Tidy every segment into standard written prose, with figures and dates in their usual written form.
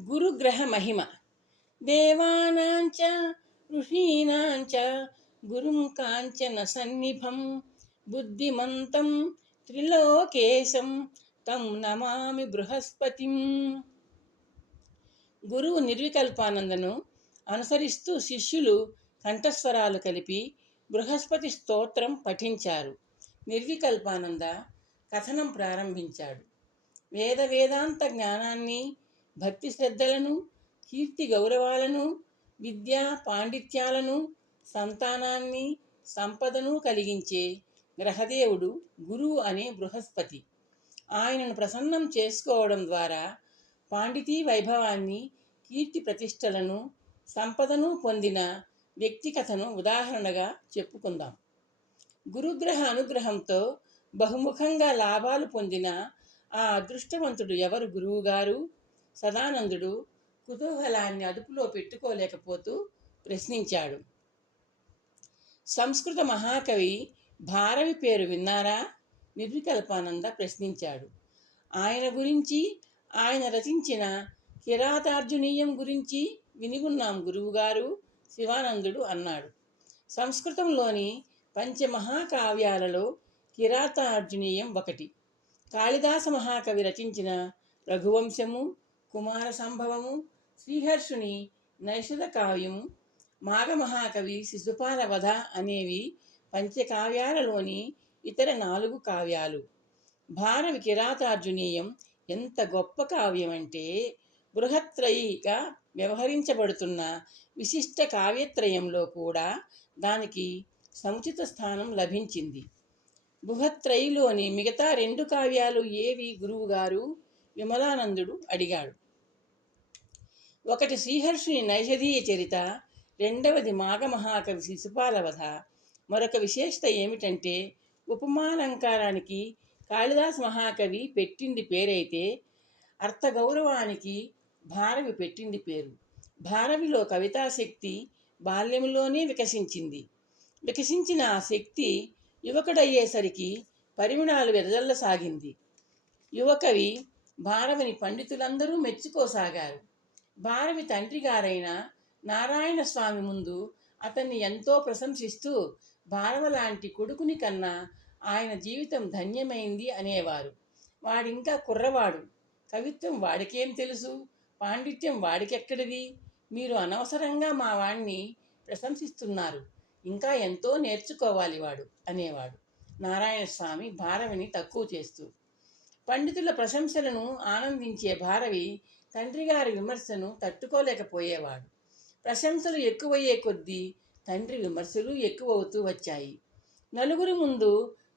గురుగ్రహ మహిమ. దేవానాంచ ఋషీణాంచ గురుం కాంచన సన్నిభం బుద్ధిమంతం త్రిలోకేశం తం నమామి బృహస్పతిం. గురువు నిర్వికల్పానందను అనుసరిస్తూ శిష్యులు కంఠస్వరాలు కలిపి బృహస్పతి స్తోత్రం పఠించారు. నిర్వికల్పానంద కథనం ప్రారంభించాడు. వేదాంత జ్ఞానాన్ని, భక్తి శ్రద్ధలను, కీర్తి గౌరవాలను, విద్యా పాండిత్యాలను, సంతానాన్ని, సంపదను కలిగించే గ్రహదేవుడు గురువు అనే బృహస్పతి. ఆయనను ప్రసన్నం చేసుకోవడం ద్వారా పాండితీ వైభవాన్ని, కీర్తి ప్రతిష్టలను, సంపదను పొందిన వ్యక్తి కథను ఉదాహరణగా చెప్పుకుందాం. గురుగ్రహ అనుగ్రహంతో బహుముఖంగా లాభాలు పొందిన ఆ అదృష్టవంతుడు ఎవరు గురువుగారు? సదానందుడు కుతూహలాన్ని అదుపులో పెట్టుకోలేకపోతూ ప్రశ్నించాడు. సంస్కృత మహాకవి భారవి పేరు విన్నారా? నిర్వికల్పానంద ప్రశ్నించాడు. ఆయన గురించి, ఆయన రచించిన కిరాతార్జునీయం గురించి వినిగున్నాం గురువుగారు, శివానందుడు అన్నాడు. సంస్కృతంలోని పంచమహాకావ్యాలలో కిరాతార్జునీయం ఒకటి. కాళిదాస మహాకవి రచించిన రఘువంశము, కుమార సంభవము, శ్రీహర్షుని నైషధ కావ్యము, మాఘమహాకవి శిశుపాల వధ అనేవి పంచకావ్యాలలోని ఇతర 4 కావ్యాలు. భారవి కిరాతార్జునీయం ఎంత గొప్ప కావ్యం అంటే, బృహత్రయిగా వ్యవహరించబడుతున్న విశిష్ట కావ్యత్రయంలో కూడా దానికి సముచిత స్థానం లభించింది. బృహత్రయిలోని మిగతా 2 కావ్యాలు ఏవి గురువుగారు? విమలానందుడు అడిగాడు. ఒకటి శ్రీహర్షుని నైషధీయ చరిత, రెండవది మాఘమహాకవి శిశుపాల వధ. మరొక విశేషత ఏమిటంటే, ఉపమాలంకారానికి కాళిదాస మహాకవి పెట్టింది పేరైతే, అర్థగౌరవానికి భారవి పెట్టింది పేరు. భారవిలో కవితాశక్తి బాల్యంలోనే వికసించిన ఆ శక్తి యువకుడయ్యేసరికి పరిమళాలు వెదజల్లసాగింది. యువకవి భారవిని పండితులందరూ మెచ్చుకోసాగారు. భారవి తండ్రి గారైన నారాయణ స్వామి ముందు అతన్ని ఎంతో ప్రశంసిస్తూ, భారవ లాంటి కొడుకుని కన్నా ఆయన జీవితం ధన్యమైంది అనేవారు. వాడింకా కుర్రవాడు, కవిత్వం వాడికేం తెలుసు, పాండిత్యం వాడికెక్కడిది, మీరు అనవసరంగా మా వాణ్ణి ప్రశంసిస్తున్నారు, ఇంకా ఎంతో నేర్చుకోవాలి వాడు అనేవాడు నారాయణస్వామి భారవిని తక్కువ చేస్తూ. పండితుల ప్రశంసలను ఆనందించే భారవి తండ్రిగారి విమర్శను తట్టుకోలేకపోయేవాడు. ప్రశంసలు ఎక్కువయ్యే కొద్దీ తండ్రి విమర్శలు ఎక్కువవుతూ వచ్చాయి. నలుగురి ముందు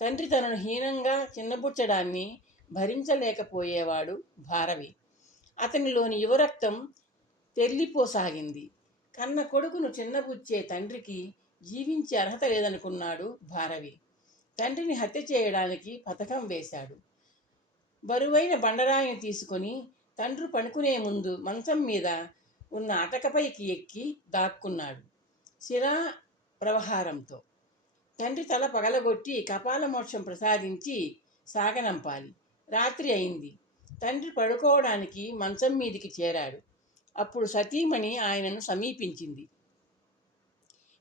తండ్రి తనను హీనంగా చిన్నబుచ్చడాన్ని భరించలేకపోయేవాడు భారవి. అతనిలోని యువరక్తం తెర్లిపోసాగింది. కన్న కొడుకును చిన్నబుచ్చే తండ్రికి జీవించే అర్హత లేదనుకున్నాడు భారవి. తండ్రిని హత్య చేయడానికి పథకం వేశాడు. బరువైన బండరాయిని తీసుకొని తండ్రి పడుకునే ముందు మంచం మీద ఉన్న అటకపైకి ఎక్కి దాక్కున్నాడు. శిలా ప్రవహారంతో తండ్రి తల పగలగొట్టి కపాల మోక్షం ప్రసాదించి సాగనంపాలి. రాత్రి అయింది. తండ్రి పడుకోవడానికి మంచం మీదికి చేరాడు. అప్పుడు సతీమణి ఆయనను సమీపించింది.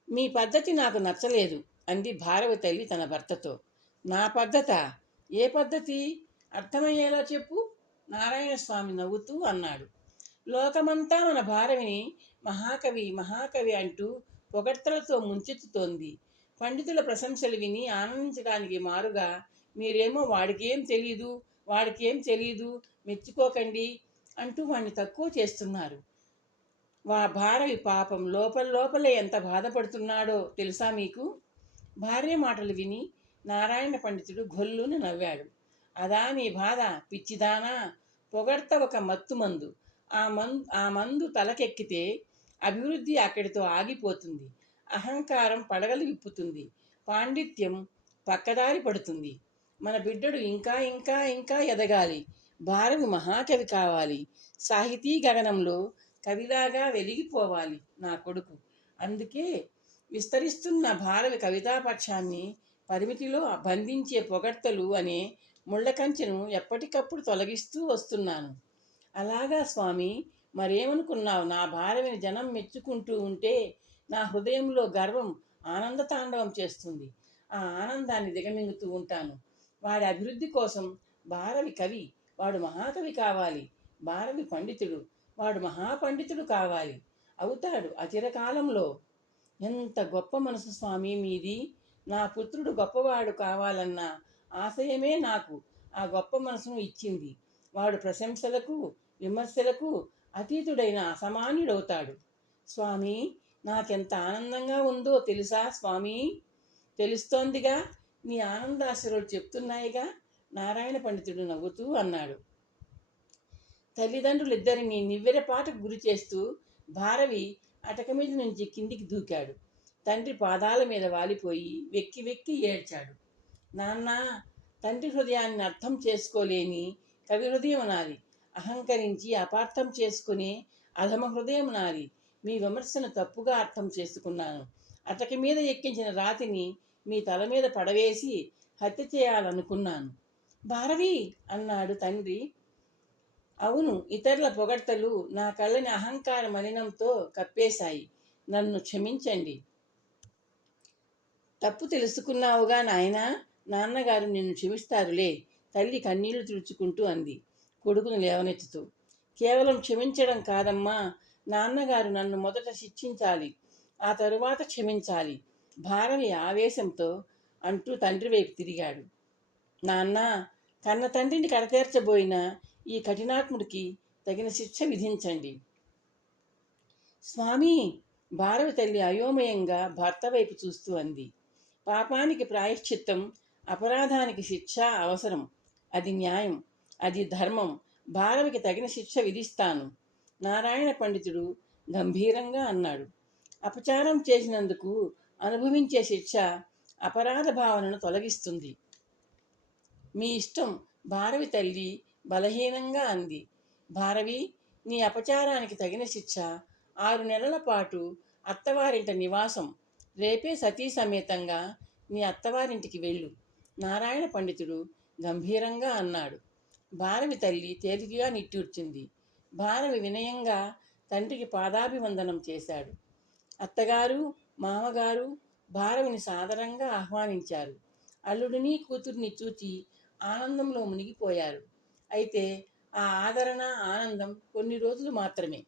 మీ పద్ధతి నాకు నచ్చలేదు అంది భారవి తల్లి తన భర్తతో. నా పద్ధత? ఏ పద్ధతి? అర్థమయ్యేలా చెప్పు, నారాయణస్వామి నవ్వుతూ అన్నాడు. లోకమంతా మన భారవిని మహాకవి అంటూ పొగడ్తలతో ముంచెత్తుతోంది. పండితుల ప్రశంసలు విని ఆనందించడానికి మారుగా మీరేమో వాడికేం తెలీదు, మెచ్చుకోకండి అంటూ వాణ్ణి తక్కువ చేస్తున్నారు. భారవి పాపం లోపలే ఎంత బాధపడుతున్నాడో తెలుసా మీకు? భార్య మాటలు విని నారాయణ పండితుడు గొల్లున నవ్వాడు. అదా నీ బాధ, పిచ్చిదానా? పొగడ్త ఒక మత్తుమందు. ఆ మందు తలకెక్కితే అభివృద్ధి అక్కడితో ఆగిపోతుంది. అహంకారం పడగలు విప్పుతుంది. పాండిత్యం పక్కదారి పడుతుంది. మన బిడ్డడు ఇంకా ఎదగాలి. భారవి మహాకవి కావాలి. సాహితీ గగనంలో కవిలాగా వెలిగిపోవాలి నా కొడుకు. అందుకే విస్తరిస్తున్న భారవి కవితాపక్షాన్ని పరిమితిలో బంధించే పొగడ్తలు అనే ముళ్ళకంచెను ఎప్పటికప్పుడు తొలగిస్తూ వస్తున్నాను. అలాగా స్వామి, మరేమనుకున్నావు? నా భార్యని జనం మెచ్చుకుంటూ ఉంటే నా హృదయంలో గర్వం ఆనంద తాండవం చేస్తుంది. ఆ ఆనందాన్ని దిగమింగుతూ ఉంటాను. వాడి అభివృద్ధి కోసం భారవి కవి, వాడు మహాకవి కావాలి. భారవి పండితుడు, వాడు మహాపండితుడు కావాలి. అవుతాడు అచిరకాలంలో. ఎంత గొప్ప మనసు స్వామి మీది! నా పుత్రుడు గొప్పవాడు కావాలన్న ఆశయమే నాకు ఆ గొప్ప మనసును ఇచ్చింది. వాడు ప్రశంసలకు, విమర్శలకు అతీతుడైన అసామాన్యుడవుతాడు. స్వామి, నాకెంత ఆనందంగా ఉందో తెలుసా స్వామి? తెలుస్తోందిగా, నీ ఆనందాశ్రులు చెప్తున్నాయిగా, నారాయణ పండితుడు నవ్వుతూ అన్నాడు. తల్లిదండ్రులిద్దరినీ నివ్వెరపాటుకు గురి చేస్తూ భారవి అటక మీద నుంచి కిందికి దూకాడు. తండ్రి పాదాల మీద వాలిపోయి వెక్కి వెక్కి ఏడ్చాడు. నాన్న, తండ్రి హృదయాన్ని అర్థం చేసుకోలేని కవి హృదయం నాది. అహంకరించి అపార్థం చేసుకునే అధమ హృదయం నాది. మీ విమర్శను తప్పుగా అర్థం చేసుకున్నాను. అటక మీద ఎక్కించిన రాతిని మీ తల మీద పడవేసి హత్య చేయాలనుకున్నాను. భారవి అన్నాడు తండ్రి. అవును, ఇతరుల పొగడ్తలు నా కళ్ళని అహంకార మలినంతో కప్పేశాయి. నన్ను క్షమించండి. తప్పు తెలుసుకున్నావుగా నాయనా, నాన్నగారు నిన్ను క్షమిస్తారులే, తల్లి కన్నీళ్లు తుడుచుకుంటూ అంది కొడుకును లేవనెత్తుతూ. కేవలం క్షమించడం కాదమ్మా, నాన్నగారు నన్ను మొదట శిక్షించాలి, ఆ తరువాత క్షమించాలి, భారవి ఆవేశంతో అంటూ తండ్రి వైపు తిరిగాడు. నాన్న, కన్న తండ్రిని కడతేర్చబోయిన ఈ కఠినాత్ముడికి తగిన శిక్ష విధించండి. స్వామి, భారవి తల్లి అయోమయంగా భర్త వైపు చూస్తూ అంది. పాపానికి ప్రాయశ్చిత్తం, అపరాధానికి శిక్ష అవసరం. అది న్యాయం, అది ధర్మం. భారవికి తగిన శిక్ష విధిస్తాను, నారాయణ పండితుడు గంభీరంగా అన్నాడు. అపచారం చేసినందుకు అనుభవించే శిక్ష అపరాధ భావనను తొలగిస్తుంది. మీ ఇష్టం, భారవి తల్లి బలహీనంగా అంది. భారవి, నీ అపచారానికి తగిన శిక్ష 6 నెలల పాటు అత్తవారింట నివాసం. రేపే సతీ సమేతంగా నీ అత్తవారింటికి వెళ్ళు, నారాయణ పండితుడు గంభీరంగా అన్నాడు. భారవి తల్లి తేలికగా నిట్టూర్చింది. భారవి వినయంగా తండ్రికి పాదాభివందనం చేశాడు. అత్తగారు, మామగారు భారవిని సాదరంగా ఆహ్వానించారు. అల్లుడిని కూతుర్ని చూచి ఆనందంలో మునిగిపోయారు. అయితే ఆ ఆదరణ, ఆనందం కొన్ని రోజులు మాత్రమే.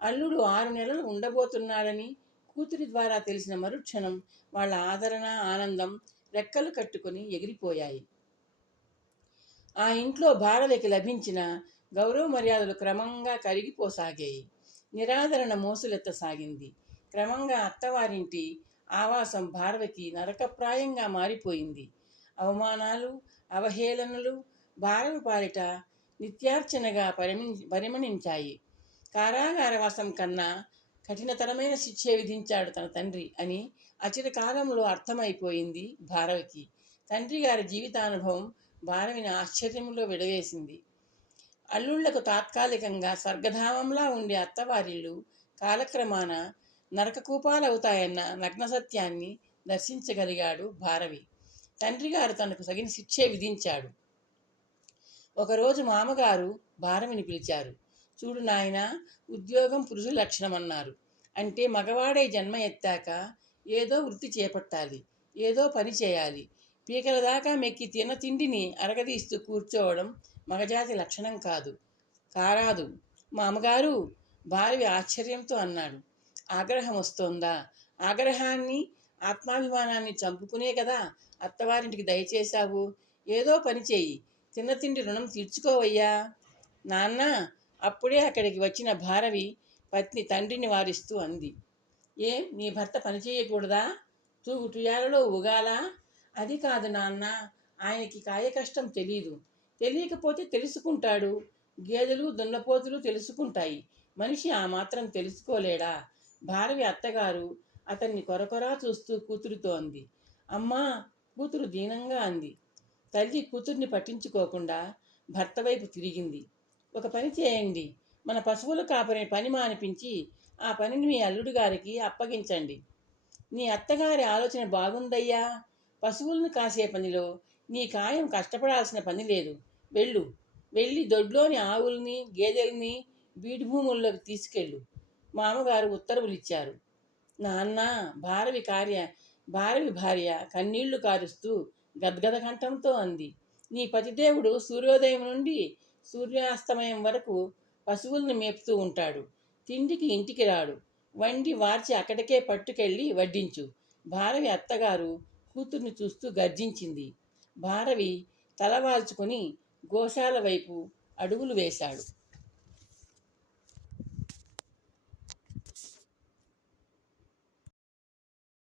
అల్లుడు 6 నెలలు ఉండబోతున్నాడని కూతురి ద్వారా తెలిసిన మరుక్షణం వాళ్ళ ఆదరణ, ఆనందం రెక్కలు కట్టుకొని ఎగిరిపోయాయి. ఆ ఇంట్లో భారవికి లభించిన గౌరవ మర్యాదలు క్రమంగా కరిగిపోసాగాయి. నిరాదరణ మోసులెత్తసాగింది. క్రమంగా అత్తవారింటి ఆవాసం భారవికి నరకప్రాయంగా మారిపోయింది. అవమానాలు, అవహేళనలు భారవి పాలిట నిత్యార్చనగా పరిమణించాయి. కారాగారవాసం కన్నా కఠినతరమైన శిక్షే విధించాడు తన తండ్రి అని అచిరకాలంలో అర్థమైపోయింది భారవికి. తండ్రి గారి జీవితానుభవం భారవిని ఆశ్చర్యంలో విడవేసింది. అల్లుళ్లకు తాత్కాలికంగా స్వర్గధామంలా ఉండే అత్తవారిళ్ళు కాలక్రమాన నరకకూపాలవుతాయన్న నగ్న సత్యాన్ని దర్శించగలిగాడు భారవి. తండ్రి గారు తనకు తగిన శిక్షే విధించాడు. ఒకరోజు మామగారు భారవిని పిలిచారు. చూడు నాయనా, ఉద్యోగం పురుష లక్షణం అన్నారు. అంటే మగవాడై జన్మ ఎత్తాక ఏదో వృత్తి చేపట్టాలి, ఏదో పని చేయాలి. పీకల దాకా మెక్కి తిండిని అరగదీస్తూ కూర్చోవడం మగజాతి లక్షణం కాదు, కారాదు. మామగారు, భారవి ఆశ్చర్యంతో అన్నాడు. ఆగ్రహం వస్తోందా? ఆగ్రహాన్ని, ఆత్మాభిమానాన్ని చంపుకునే కదా అత్తవారింటికి దయచేశావు. ఏదో పని చేయి, తిండి రుణం తీర్చుకోవయ్యా. నాన్న, అప్పుడే అక్కడికి వచ్చిన భారవి పత్ని తండ్రిని వారిస్తూ అంది. నీ భర్త పని చేయకూడదా? తుయాలలో ఊగాలా? అది కాదు నాన్న, ఆయనకి కాయకష్టం తెలీదు. తెలియకపోతే తెలుసుకుంటాడు. గేదెలు, దున్నపోతులు తెలుసుకుంటాయి, మనిషి ఆ మాత్రం తెలుసుకోలేడా? భారవి అత్తగారు అతన్ని కొరకొరా చూస్తూ కూతురుతో అంది. అమ్మా, కూతురు దీనంగా అంది. తల్లి కూతుర్ని పట్టించుకోకుండా భర్త వైపు తిరిగింది. ఒక పని చేయండి, మన పశువుల కాపరి పని మానిపించి ఆ పనిని మీ అల్లుడు గారికి అప్పగించండి. నీ అత్తగారి ఆలోచన బాగుందయ్యా. పశువులను కాసే పనిలో నీ కాయం కష్టపడాల్సిన పని లేదు. వెళ్ళి దొడ్లోని ఆవుల్ని, గేదెల్ని బీడు భూముల్లోకి తీసుకెళ్ళు. మామగారు ఉత్తర్వులు ఇచ్చారు. నాన్న, భారవి కార్య భారవి భార్య కన్నీళ్లు కారుస్తూ గద్గద కంఠంతో అంది. నీ పతిదేవుడు సూర్యోదయం నుండి సూర్యాస్తమయం వరకు పశువుల్ని మేపుతూ ఉంటాడు. తిండికి ఇంటికి రాడు. వండి వార్చి అక్కడికే పట్టుకెళ్ళి వడ్డించు. భారవి అత్తగారు కూతుర్ని చూస్తూ గర్జించింది. భారవి తలవాల్చుకొని గోశాల వైపు అడుగులు వేశాడు.